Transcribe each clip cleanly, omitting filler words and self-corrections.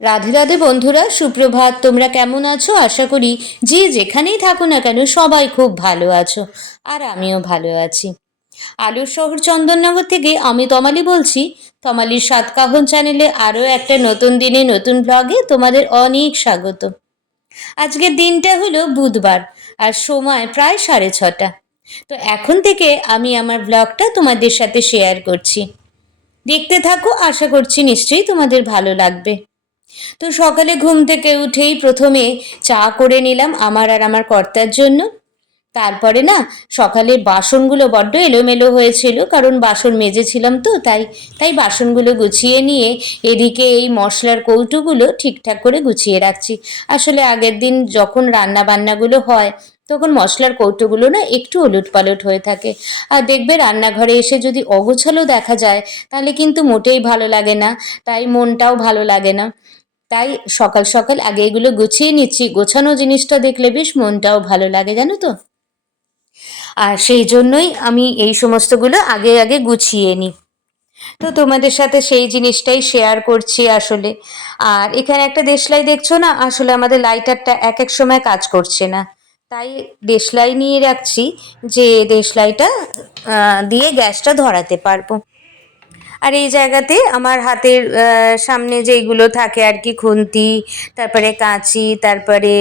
রাধে রাধে বন্ধুরা, সুপ্রভাত। তোমরা কেমন আছো? আশা করি যে যেখানেই থাকো না কেন সবাই খুব ভালো আছো, আর আমিও ভালো আছি। আলোর শহর চন্দননগর থেকে আমি তমালি বলছি। তমালির সাতকাহন চ্যানেলে আরও একটা নতুন দিনে নতুন ব্লগে তোমাদের অনেক স্বাগত। আজকের দিনটা হলো বুধবার, আর সময় প্রায় 6:30। তো এখন থেকে আমি আমার ব্লগটা তোমাদের সাথে শেয়ার করছি। দেখতে থাকো, আশা করছি নিশ্চয়ই তোমাদের ভালো লাগবে। তো সকালে ঘুম থেকে উঠেই প্রথমে চা করে নিলাম আমার আর আমার কর্তার জন্য। তারপরে না, সকালে বাসনগুলো বড্ড এলোমেলো হয়েছিল, কারণ বাসন মেজেছিলাম তো, তাই তাই বাসনগুলো গুছিয়ে নিয়ে এদিকে এই মশলার কৌটোগুলো ঠিকঠাক করে গুছিয়ে রাখছি। আসলে আগের দিন যখন রান্না বান্নাগুলো হয় তখন মশলার কৌটোগুলো না একটু ওলটপালট হয়ে থাকে। আর দেখবে রান্নাঘরে এসে যদি অগোছালো দেখা যায় তাহলে কিন্তু মোটেই ভালো লাগে না, তাই মনটাও ভালো লাগে না। তাই সকাল সকাল আগে এগুলো গুছিয়ে নিচ্ছি। গোছানো জিনিসটা দেখলে বেশ মনটাও ভালো লাগে, জানো তো। আর সেই জন্যই আমি এই সমস্তগুলো আগে আগে গুছিয়ে নিই। তো তোমাদের সাথে সেই জিনিসটাই শেয়ার করছি আসলে। আর এখানে একটা দেশলাই দেখছো না, আসলে আমাদের লাইটারটা এক এক সময় কাজ করছে না, তাই দেশলাই নিয়ে রাখছি, যে দেশলাইটা দিয়ে গ্যাসটা ধরাতে পারবো। আর এই জায়গাতে আমার হাতের সামনে যেইগুলো থাকে আর কি, খুন্তি, তারপরে কাঁচি, তারপরে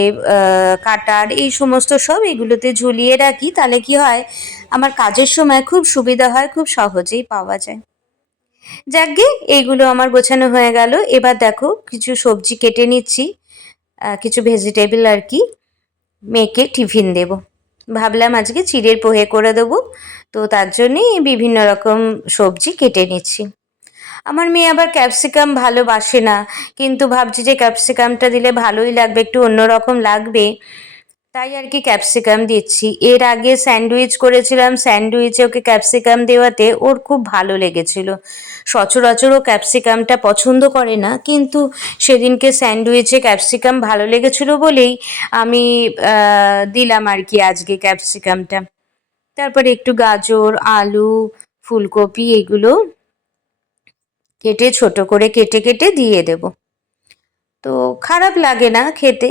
কাটার, এই সমস্ত সব এগুলোতে ঝুলিয়ে রাখি। তাহলে কি হয়, আমার কাজের সময় খুব সুবিধা হয়, খুব সহজেই পাওয়া যায়। যাকগে, এইগুলো আমার গোছানো হয়ে গেল। এবার দেখো কিছু সবজি কেটে নিচ্ছি, কিছু ভেজিটেবল আর কি, মেয়েকে টিফিন দেব। ভাবলাম আজকে চিড়ের পোহে করে দেবো, তো তার জন্যেই বিভিন্ন রকম সবজি কেটে নিচ্ছি। আমার মেয়ে আবার ক্যাপসিকাম ভালোবাসে না, কিন্তু ভাবছি যে ক্যাপসিকামটা দিলে ভালোই লাগবে, একটু অন্যরকম লাগবে, তাই আর কি ক্যাপসিকাম দিচ্ছি। এর আগে স্যান্ডউইচ করেছিলাম, স্যান্ডউইচে ওকে ক্যাপসিকাম দেওয়াতে ওর খুব ভালো লেগেছিল। সচরাচর ও ক্যাপসিকামটা পছন্দ করে না, কিন্তু সেদিনকে স্যান্ডউইচে ক্যাপসিকাম ভালো লেগেছিল বলেই আমি দিলাম আর কি আজকে ক্যাপসিকামটা। তারপরে একটু গাজর, আলু, ফুলকপি এগুলো কেটে ছোট করে কেটে কেটে দিয়ে দেব। তো খারাপ লাগে না খেতে।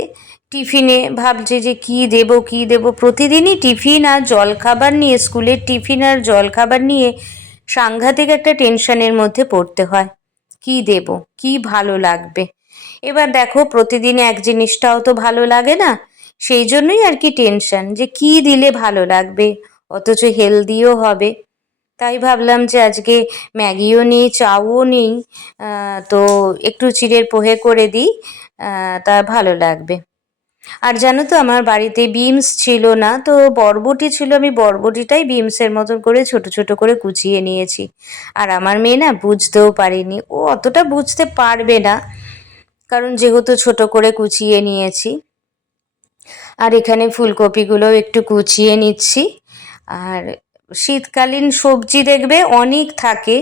টিফিনে ভাবছি যে কি দেব, প্রতিদিনই টিফিন আর জলখাবার নিয়ে, স্কুলের টিফিন আর জলখাবার নিয়ে সাংঘাতিক একটা টেনশনের মধ্যে পড়তে হয়। কি দেব, কি ভালো লাগবে। এবার দেখো প্রতিদিন এক জিনিসটাও তো ভালো লাগে না, সেই জন্যই আর কি টেনশন, যে কি দিলে ভালো লাগবে অথচ হেলদিও হবে। তাই ভাবলাম যে আজকে ম্যাগিও নেই, চাও নেই, তো একটু চিড়ের পোহে করে দিই, তা ভালো লাগবে। আর জানো তো আমার বাড়িতে বিনস ছিল না, তো বরবটি ছিল, আমি বরবটিটাই বিনসের মতন করে ছোট ছোট করে কুচিয়ে নিয়েছি। আর আমার মেয়ে না বুঝতেও পারেনি, ও অতটা বুঝতে পারবে না, কারণ যেহেতু ছোট করে কুচিয়ে নিয়েছি। আর এখানে ফুলকপিগুলোও একটু কুচিয়ে নিচ্ছি। আর শীতকালীন সবজি দেখবে অনেক থাকে,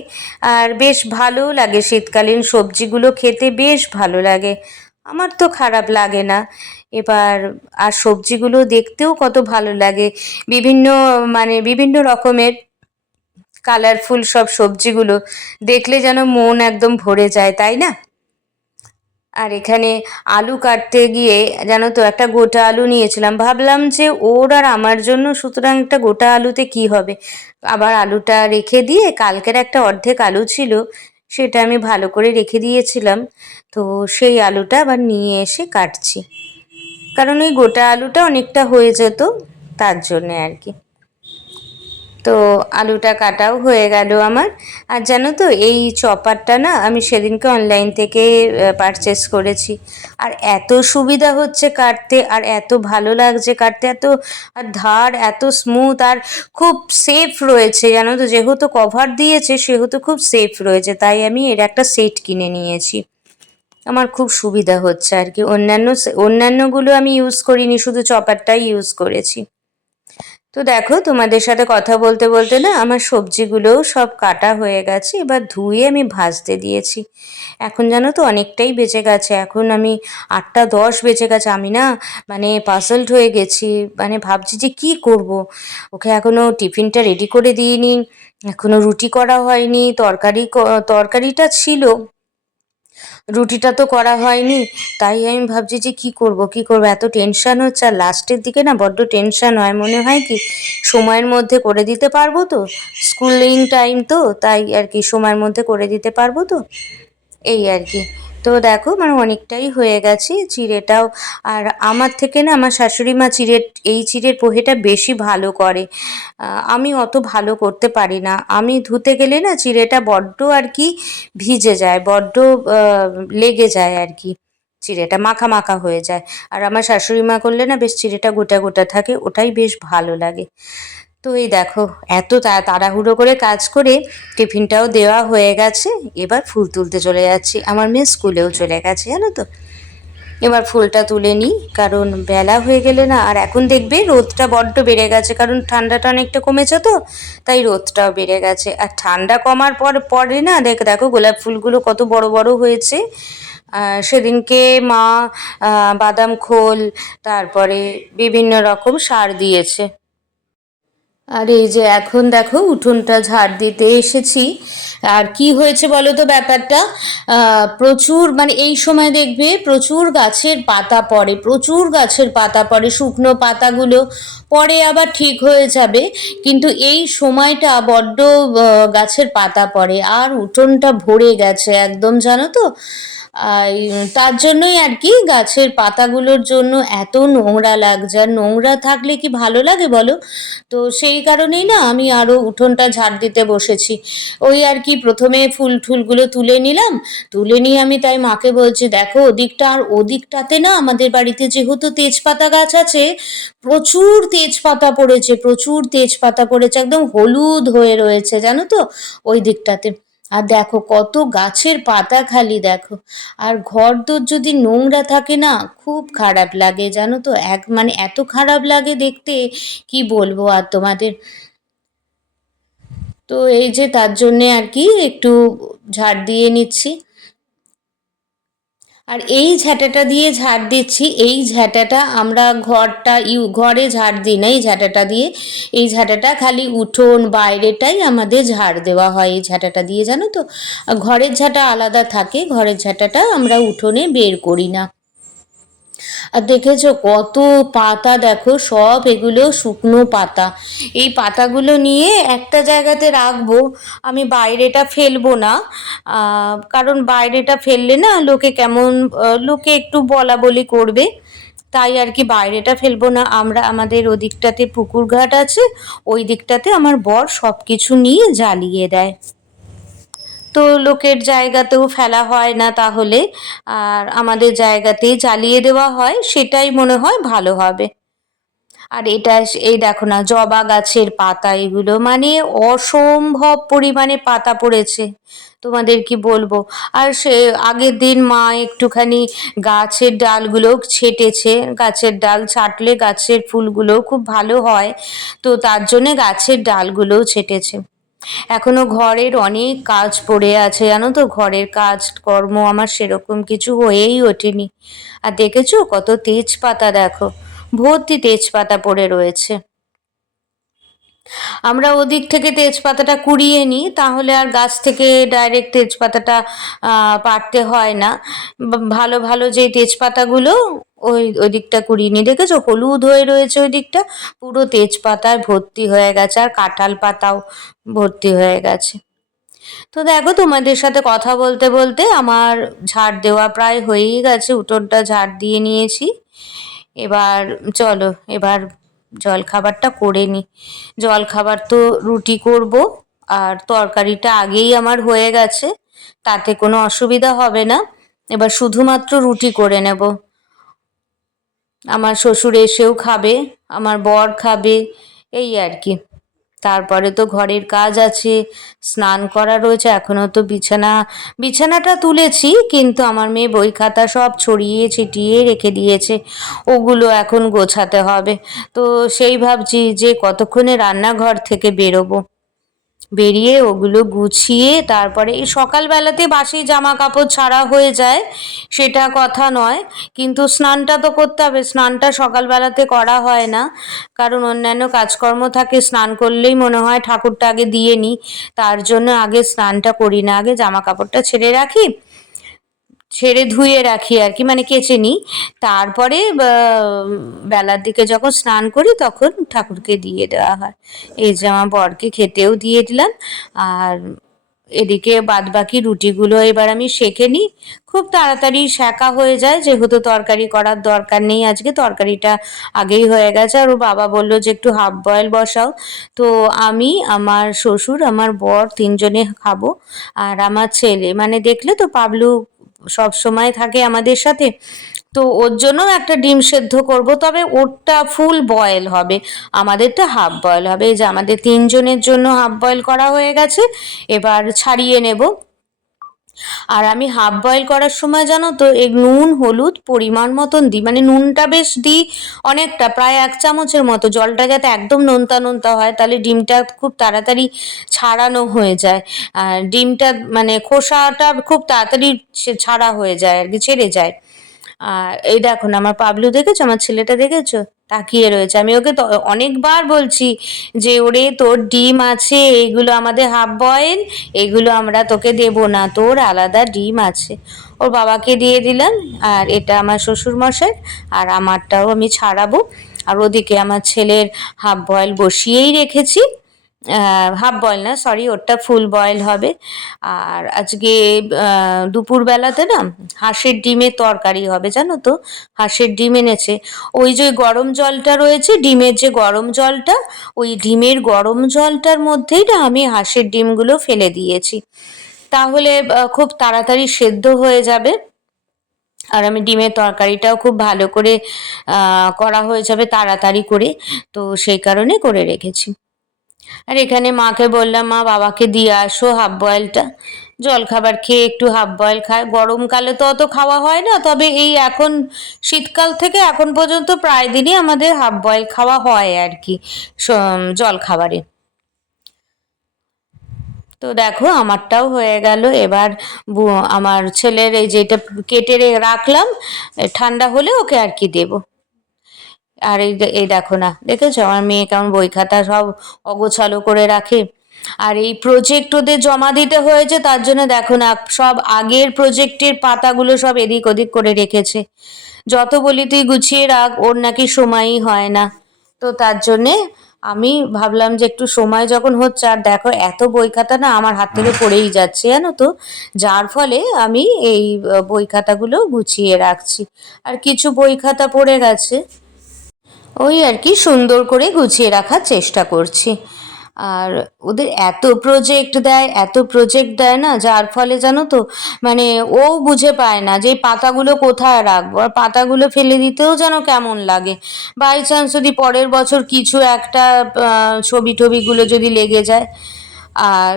আর বেশ ভালোও লাগে, শীতকালীন সবজিগুলো খেতে বেশ ভালো লাগে, আমার তো খারাপ লাগে না। এবার আর সবজিগুলো দেখতেও কত ভালো লাগে, বিভিন্ন বিভিন্ন রকমের কালারফুল সব সবজিগুলো দেখলে যেন মন একদম ভরে যায়, তাই না। আর এখানে আলু কাটতে গিয়ে জানো তো একটা গোটা আলু নিয়েছিলাম, ভাবলাম যে ওর আর আমার জন্য, সুতরাং একটা গোটা আলুতে কি হবে। আবার আলুটা রেখে দিয়ে, কালকের একটা অর্ধেক আলু ছিল, সেটা আমি ভালো করে রেখে দিয়েছিলাম, তো সেই আলুটা আবার নিয়ে এসে কাটছি, কারণ ওই গোটা আলুটা অনেকটা হয়ে যেত, তার জন্যে আর কি। তো আলুটা কাটাও হয়ে গেল আমার। আর জানো তো এই চপারটা না আমি সেদিনকে অনলাইন থেকে পারচেস করেছি, আর এত সুবিধা হচ্ছে কাটতে, আর এত ভালো লাগছে কাটতে, এত আর ধার এত স্মুথ, আর খুব সেফ রয়েছে, জানো তো, যেহেতু কভার দিয়েছে সেহেতু খুব সেফ রয়েছে, তাই আমি এর একটা সেট কিনে নিয়েছি। আমার খুব সুবিধা হচ্ছে আর কি, অন্যান্যগুলো আমি ইউজ করিনি, শুধু চপারটাই ইউজ করেছি। তো দেখো তোমাদের সাথে কথা বলতে বলতে না আমার সবজিগুলোও সব কাটা হয়ে গেছে, এবার ধুয়ে আমি ভাজতে দিয়েছি। এখন জানো তো অনেকটাই বেঁচে গেছে, এখন আমি 8টা 10 বেঁচে গেছে, আমি না পাজলড হয়ে গেছি, ভাবছি যে কি করব। ওকে এখনো টিফিনটা রেডি করে দিইনি, এখনো রুটি করা হয়নি, তরকারিটা ছিল, রুটিটা তো করা হয়নি, তাই আমি ভাবছি যে কি করব, এত টেনশন হচ্ছে। আর লাস্টের দিকে না বড্ড টেনশন হয়, মনে হয় কি সময়ের মধ্যে করে দিতে পারবো তো, স্কুলিং টাইম তো, তাই আর কি সময়ের মধ্যে করে দিতে পারবো তো, এই আর কি। তো দেখো মানে অনেকটাই হয়ে গেছে চিড়েটাও। আর আমার থেকে না আমার শাশুড়ি মা এই চিড়ের পোহেটা বেশি ভালো করে। আমি অত ভালো করতে পারি না, আমি ধুতে গেলে না চিড়েটা বড্ড আর কি ভিজে যায়, বড্ড লেগে যায় আর কি, চিড়েটা মাখা মাখা হয়ে যায়। আর আমার শাশুড়ি মা করলে না বেশ চিড়েটা গোটা গোটা থাকে, ওটাই বেশ ভালো লাগে। তো এই দেখো এত তাড়াহুড়ো করে কাজ করে টিফিনটাও দেওয়া হয়ে গেছে, এবার ফুল তুলতে চলে যাচ্ছি। আমার মেয়ে স্কুলেও চলে গেছে জানো তো, এবার ফুলটা তুলে নিই, কারণ বেলা হয়ে গেলে না, আর এখন দেখবে রোদটা বড্ড বেড়ে গেছে, কারণ ঠান্ডাটা অনেকটা কমেছে তো, তাই রোদটাও বেড়ে গেছে। আর ঠান্ডা কমার পরে না দেখো গোলাপ ফুলগুলো কত বড় বড় হয়েছে। সেদিনকে মা বাদাম খোল, তারপরে বিভিন্ন রকম সার দিয়েছে। আর এই যে এখন দেখো উঠোনটা ঝাড় দিতে এসেছি। আর কি হয়েছে বলো তো ব্যাপারটা, প্রচুর মানে এই সময় দেখবে প্রচুর গাছের পাতা পড়ে, প্রচুর গাছের পাতা পড়ে, শুকনো পাতাগুলো পরে আবার ঠিক হয়ে যাবে, কিন্তু এই সময়টা বড্ড গাছের পাতা পড়ে, আর উঠোনটা ভরে গেছে একদম জানো তো। তার জন্যই আর কি গাছের পাতাগুলোর জন্য এত নোংরা লাগছে, আর নোংরা থাকলে কি ভালো লাগে বলো। তো সেই কারণেই না আমি আরও উঠোনটা ঝাড় দিতে বসেছি। ওই আর কি প্রথমে ফুল টুলগুলো তুলে নিলাম, তুলে নিয়ে আমি তাই মাকে বলছি দেখো ওদিকটা, আর ওদিকটাতে না আমাদের বাড়িতে যেহেতু তেজপাতা গাছ আছে, প্রচুর তেজপাতা পড়েছে, প্রচুর তেজপাতা পড়েছে, একদম হলুদ হয়ে রয়েছে জানো তো ওই দিকটাতে। আর দেখো কত গাছের পাতা খালি দেখো। আর ঘরদোর যদি নোংরা থাকে না খুব খারাপ লাগে জানো তো, মানে এত খারাপ লাগে দেখতে, কি বলবো আর তোমাদের। তো এই যে তার জন্যে আর কি একটু ঝাড় দিয়ে নিচ্ছি। আর এই ঝাঁটাটা দিয়ে ঝাড় দিচ্ছি, এই ঝাঁটাটা আমরা ঘরে ঝাড় দিই না এই ঝাঁটাটা দিয়ে, এই ঝাঁটাটা খালি উঠোন বাইরেটাই আমাদের ঝাড় দেওয়া হয় এই ঝাঁটাটা দিয়ে জানো তো। ঘরের ঝাঁটা আলাদা থাকে, ঘরের ঝাঁটাটা আমরা উঠোনে বের করি না। আর দেখেছো কত পাতা, দেখো সব এগুলো শুকনো পাতা, এই পাতাগুলো নিয়ে একটা জায়গাতে রাখবো, আমি বাইরেটা ফেলবো না, কারণ বাইরেটা ফেললে না লোকে একটু বলা বলি করবে, তাই আর কি বাইরেটা ফেলবো না। আমাদের ওদিকটাতে পুকুর ঘাট আছে, ওই দিকটাতে আমার বর সব কিছু নিয়ে জ্বালিয়ে দেয়, তো লোকের জায়গাতেও ফেলা হয় না তাহলে, আর আমাদের জায়গাতেই জ্বালিয়ে দেওয়া হয়, সেটাই মনে হয় ভালো হবে। আর এই দেখো না জবা গাছের পাতা, এগুলো মানে অসম্ভব পরিমাণে পাতা পড়েছে, তোমাদের কি বলবো। আর সে আগের দিন মা একটুখানি গাছের ডালগুলো ছেটেছে, গাছের ডাল ছাঁটলে গাছের ফুলগুলো খুব ভালো হয়, তো তার জন্যে গাছের ডালগুলোও ছেটেছে। এখনো ঘরের অনেক কাজ পড়ে আছে জানো তো, ঘরের কাজ কর্ম আমার সেরকম কিছু হয়েই ওঠেনি। আর দেখেছো কত তেজপাতা, দেখো ভর্তি তেজপাতা পড়ে রয়েছে। আমরা ওদিক থেকে তেজপাতাটা কুড়িয়ে নিই, তাহলে আর গাছ থেকে ডাইরেক্ট তেজপাতাটা পাড়তে হয় না। ভালো ভালো যে তেজপাতাগুলো ওই দিকটা কুড়িয়ে নিই, দেখেছো হলুদ হয়ে রয়েছে ওই দিকটা, পুরো তেজপাতায় ভর্তি হয়ে গেছে, আর কাঁঠাল পাতাও ভর্তি হয়ে গেছে। তো দেখো তোমাদের সাথে কথা বলতে বলতে আমার ঝাড় দেওয়া প্রায় হয়েই গেছে, উঠোনটা ঝাড় দিয়ে নিয়েছি। এবার চলো এবার জল খাবারটা করে নিই। জল খাবার তো রুটি করব, আর তরকারিটা আগেই আমার হয়ে গেছে, তাতে কোনো অসুবিধা হবে না। এবার শুধুমাত্র রুটি করে নেব, আমার শ্বশুর এসেও খাবে, আমার বর খাবে, এই আর কি। তারপরে তো ঘরের কাজ আছে, স্নান করা রয়েছে, এখনো তো বিছানাটা তুলেছি, কিন্তু আমার মেয়ে বই খাতা সব ছড়িয়ে ছিটিয়ে রেখে দিয়েছে, ওগুলো এখন গোছাতে হবে। তো সেই ভাবছি যে কতক্ষণে রান্নাঘর থেকে বেরোবো, বেরিয়ে ওগুলো গুছিয়ে তারপরে এই সকালবেলাতে বাসি জামা কাপড় ছাড়া হয়ে যায় সেটা কথা নয়, কিন্তু স্নানটা তো করতে হবে, স্নানটা সকালবেলাতে করা হয় না, কারণ অন্যান্য কাজকর্ম থাকে, স্নান করলেই মনে হয় ঠাকুরটা আগে দিয়ে নিই, তার জন্য আগে স্নানটা করি না, আগে জামা কাপড়টা ছেড়ে রাখি, ছেড়ে ধুয়ে রাখি আর কি, মানে কেচে নিই। তারপরে বেলার দিকে যখন স্নান করি তখন ঠাকুরকে দিয়ে দেওয়া হয়। এই যে আমার বরকে খেতেও দিয়ে দিলাম। আর এদিকে বাদবাকি রুটিগুলো এবার আমি সেঁকে নিই। খুব তাড়াতাড়ি সেঁকা হয়ে যায়, যেহেতু তরকারি করার দরকার নেই, আজকে তরকারিটা আগেই হয়ে গেছে। আর ওর বাবা বলল যে একটু হাফ বয়েল বসাও। তো আমি, আমার শ্বশুর, আমার বর তিনজনে খাবো। আর আমার ছেলে, মানে দেখলে তো পাবলু সব সময় থাকে আমাদের সাথে, তো ওর জন্য একটা ডিম সেদ্ধ করব, তবে ওরটা ফুল বয়েল হবে, আমাদেরটা হাফ বয়েল হবে। এই যে আমাদের তিনজনের জন্য হাফ বয়েল করা হয়ে গেছে, এবার ছাড়িয়ে নেব। আর আমি হাফ বয়েল করার সময় জানো তো এই নুন হলুদ পরিমাণ মতন দিই, মানে নুনটা বেশ দিই অনেকটা, প্রায় 1 চামচের মতো, জলটা যাতে একদম নোনতা নোনতা হয়, তাহলে ডিমটা খুব তাড়াতাড়ি ছাড়ানো হয়ে যায়। আর ডিমটা মানে খোসাটা খুব তাড়াতাড়ি ছাড়া হয়ে যায় আর কি, ছেড়ে যায়। আর এই দেখো না, আমার পাবলু দেখেছো, আমার ছেলেটা দেখেছো, তাকিয়ে রয়েছে। আমি ওকে তো অনেকবার বলছি যে ওরে তোর ডিম আছে, এইগুলো আমাদের হাফ বয়েল, এগুলো আমরা তোকে দেবো না, তোর আলাদা ডিম আছে। ওর বাবাকে দিয়ে দিলাম। আর এটা আমার শ্বশুর মশাই, আর আমারটাও আমি ছাড়াবো। আর ওদিকে আমার ছেলের হাফ বয়েল বসিয়েই রেখেছি। হাফ বয়েল না, সরি, ওটা ফুল বয়েল হবে। আর আজকে দুপুরবেলাতে না হাঁসের ডিমের তরকারি হবে, জানো তো, হাঁসের ডিম এনেছে। ওই যে গরম জলটা রয়েছে, ডিমের যে গরম জলটা, ওই ডিমের গরম জলটার মধ্যেই না আমি হাঁসের ডিমগুলো ফেলে দিয়েছি, তাহলে খুব তাড়াতাড়ি সেদ্ধ হয়ে যাবে। আর আমি ডিমের তরকারিটাও খুব ভালো করে করা হয়ে যাবে তাড়াতাড়ি করে, তো সেই কারণে করে রেখেছি। আর এখানে মাকে বললাম, মা বাবাকে দিয়ে আসো হাফ বয়েলটা, জলখাবার খেয়ে একটু হাফ বয়েল খায়। গরমকালে তো অত খাওয়া হয় না, তবে এই এখন শীতকাল থেকে এখন পর্যন্ত প্রায় দিনই আমাদের হাফ বয়েল খাওয়া হয় আর কি, জলখাবারে। তো দেখো আমারটাও হয়ে গেল। এবার আমার ছেলের এই যেটা কেটে রাখলাম, ঠান্ডা হলে ওকে আর কি দেবো। আর এই দেখো না, দেখেছো আমার মেয়ে কেমন বই খাতা সব অগোছালো করে রাখে। আর এই প্রজেক্ট ওদের জমা দিতে হয়েছে, তার জন্য দেখো না সব আগের প্রজেক্টের পাতাগুলো সব এদিক ওদিক করে রেখেছে। যত বলি তুই গুছিয়ে রাখ, ওর নাকি সময়ই হয় না। তো তার জন্যে আমি ভাবলাম যে একটু সময় যখন হচ্ছে, আর দেখো এত বই খাতা না আমার হাত থেকে পড়েই যাচ্ছে জানো তো, যার ফলে আমি এই বই খাতাগুলো গুছিয়ে রাখছি। আর কিছু বই খাতা পড়ে গেছে, ওই আর কি সুন্দর করে গুছিয়ে রাখার চেষ্টা করছি। আর ওদের এত প্রজেক্ট দেয়, এত প্রজেক্ট দেয় না, যার ফলে জানো তো, মানে ও বুঝে পায় না যে এই পাতাগুলো কোথায় রাখবো, আর পাতাগুলো ফেলে দিতেও যেন কেমন লাগে। বাই চান্স যদি পরের বছর কিছু একটা ছবি টবিগুলো যদি লেগে যায়। আর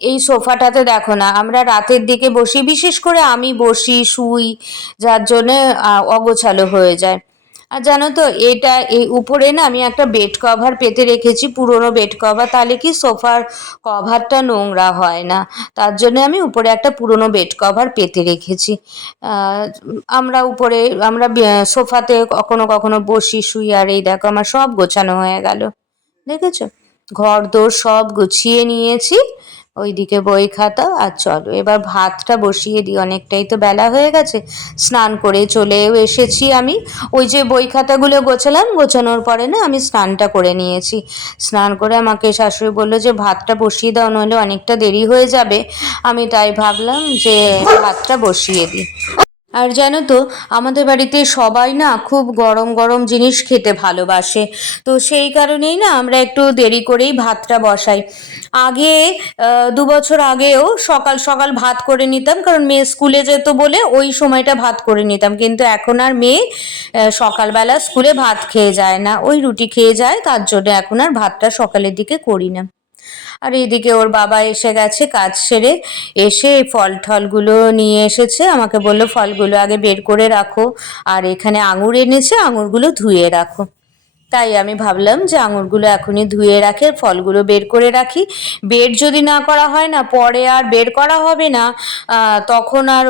এই সোফাটাতে দেখো না আমরা রাতের দিকে বসি, বিশেষ করে আমি বসি শুই, যার জন্যে অগোছালো হয়ে যায়। আর জানো তো এটা এই উপরে না আমি একটা বেড কভার পেতে রেখেছি, পুরনো বেড কভার, তাহলে কি সোফার কভারটা নোংরা হয় না, তার জন্য আমি উপরে একটা পুরনো বেড কভার পেতে রেখেছি। আহ, আমরা উপরে, আমরা সোফাতে কখনো কখনো বসি শুই। আর এই দেখো আমার সব গোছানো হয়ে গেল, দেখেছো, ঘর দোর সব গুছিয়ে নিয়েছি। ওইদিকে বই খাতা। আর চলো এবার ভাতটা বসিয়ে দিই, অনেকটাই তো বেলা হয়ে গেছে। স্নান করে চলেও এসেছি আমি, ওই যে বই খাতাগুলো গোছালাম, গোছানোর পরে না আমি স্নানটা করে নিয়েছি। স্নান করে আমাকে শাশুড়ি বললো যে ভাতটা বসিয়ে দাও, নইলে অনেকটা দেরি হয়ে যাবে। আমি তাই ভাবলাম যে ভাতটা বসিয়ে দিই। আর জানো তো আমাদের বাড়িতে সবাই না খুব গরম গরম জিনিস খেতে ভালোবাসে, তো সেই কারণেই না আমরা একটু দেরি করেই ভাতটা বসাই। আগে 2 বছর আগেও সকাল সকাল ভাত করে নিতাম, কারণ মেয়ে স্কুলে যেত বলে ওই সময়টা ভাত করে নিতাম। কিন্তু এখন আর মেয়ে সকালবেলা স্কুলে ভাত খেয়ে যায় না, ওই রুটি খেয়ে যায়, তার জন্য এখন আর ভাতটা সকালের দিকে করি না। আর এদিকে ওর বাবা এসে গেছে কাজ সেরে, এসে এই ফল ঠলগুলো নিয়ে এসেছে, আমাকে বললো ফলগুলো আগে বের করে রাখো, আর এখানে আঙুর এনেছে, আঙুরগুলো ধুয়ে রাখো। তাই আমি ভাবলাম যে আঙুরগুলো এখনই ধুয়ে রাখে, ফলগুলো বের করে রাখি। বের যদি না করা হয় না, পরে আর বের করা হবে না, তখন আর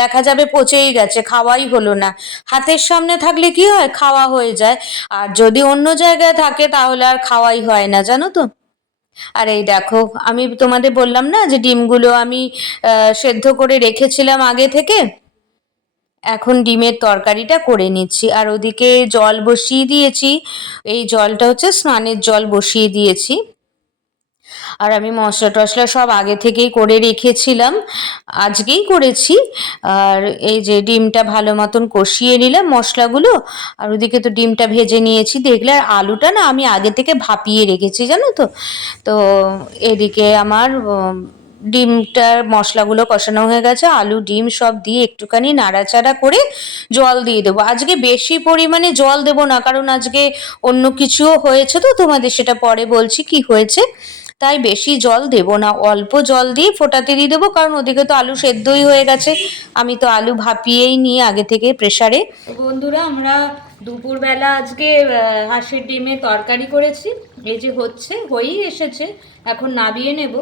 দেখা যাবে পচেই গেছে, খাওয়াই হলো না। হাতের সামনে থাকলে কি হয়, খাওয়া হয়ে যায়। আর যদি অন্য জায়গায় থাকে তাহলে আর খাওয়াই হয় না, জানো তো। আর এই দেখো আমি তোমাদের বললাম না যে ডিমগুলো আমি সেদ্ধ করে রেখেছিলাম আগে থেকে, এখন ডিমের তরকারিটা করে নিচ্ছি। আর ওদিকে জল বসিয়ে দিয়েছি, এই জলটা হচ্ছে স্নানের জল বসিয়ে দিয়েছি। আর আমি মশলা টশলা সব আগে থেকেই করে রেখেছিলাম, আজকেই করেছি। আর এই যে ডিমটা ভালো মতন কষিয়ে নিলাম মশলাগুলো, আর ওদিকে তো ডিমটা ভেজে নিয়েছি দেখলে। আর আলুটা না আমি আগে থেকে ভাপিয়ে রেখেছি জানো তো। তো এদিকে আমার ডিমটার মশলাগুলো কষানো হয়ে গেছে, আলু ডিম সব দিয়ে একটুখানি নাড়াচাড়া করে জল দিয়ে দেবো। আজকে বেশি পরিমাণে জল দেবো না, কারণ আজকে অন্য কিছুও হয়েছে, তো তোমাদের সেটা পরে বলছি কি হয়েছে। তাই বেশি জল দেবো না, অল্প জল দিয়ে ফোটাতে দিয়ে দেবো, কারণ ওদিকে তো আলু সেদ্ধই হয়ে গেছে। আমি তো আলু ভাপিয়েই নিই আগে থেকে প্রেসারে। বন্ধুরা, আমরা দুপুরবেলা আজকে হাঁসের ডিমে তরকারি করেছি। এই যে হচ্ছে, হয়েই এসেছে, এখন নাবিয়ে নেব।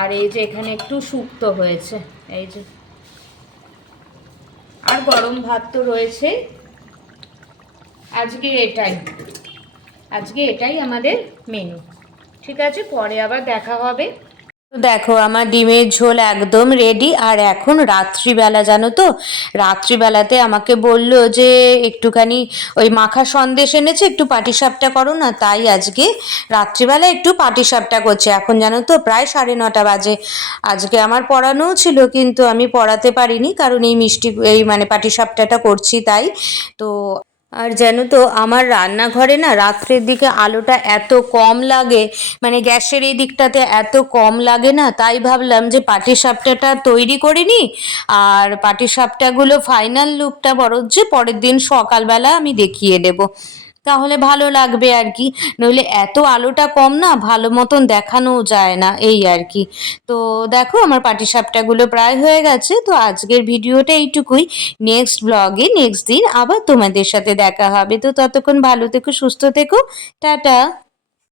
আর এই যে এখানে একটু শুক্তো হয়েছে, এই যে, আর গরম ভাত তো রয়েছে। আজকে এটাই আমাদের মেনু। ঠিক আছে, পরে আবার দেখা হবে। দেখো আমার ডিমের ঝোল একদম রেডি। আর এখন রাত্রিবেলা, জানো তো, রাত্রিবেলাতে আমাকে বললো যে একটুখানি ওই মাখা সন্দেশ এনেছে, একটু পাটিসাপটা করো না। তাই আজকে রাত্রিবেলা একটু পাটিসাপটা করছে। এখন জানো তো প্রায় 9:30 বাজে। আজকে আমার পড়ানোও ছিল, কিন্তু আমি পড়াতে পারিনি, কারণ এই মানে পাটিসাপটাটা করছি তাই। তো আর জানো তো আমার রান্নাঘরে না রাত্রের দিকে আলোটা এত কম লাগে, মানে গ্যাসের এই দিকটাতে এত কম লাগে না, তাই ভাবলাম যে পাটিসাপটাটা তৈরি করে নিই। আর পাটিসাপটাগুলো ফাইনাল লুকটা বরঞ্চ পরের দিন সকালবেলা আমি দেখিয়ে দেবো, তাহলে ভালো লাগবে আর কি। নইলে এত আলোটা কম না, ভালো মতন দেখানোও যায় না, এই আর কি। তো দেখো আমার পাটিসাপটাগুলো প্রায় হয়ে গেছে। তো আজকের ভিডিওটা এইটুকুই। নেক্সট ব্লগে নেক্সট দিন আবার তোমাদের সাথে দেখা হবে। তো ততক্ষণ ভালো থেকো, সুস্থ থেকো, টাটা।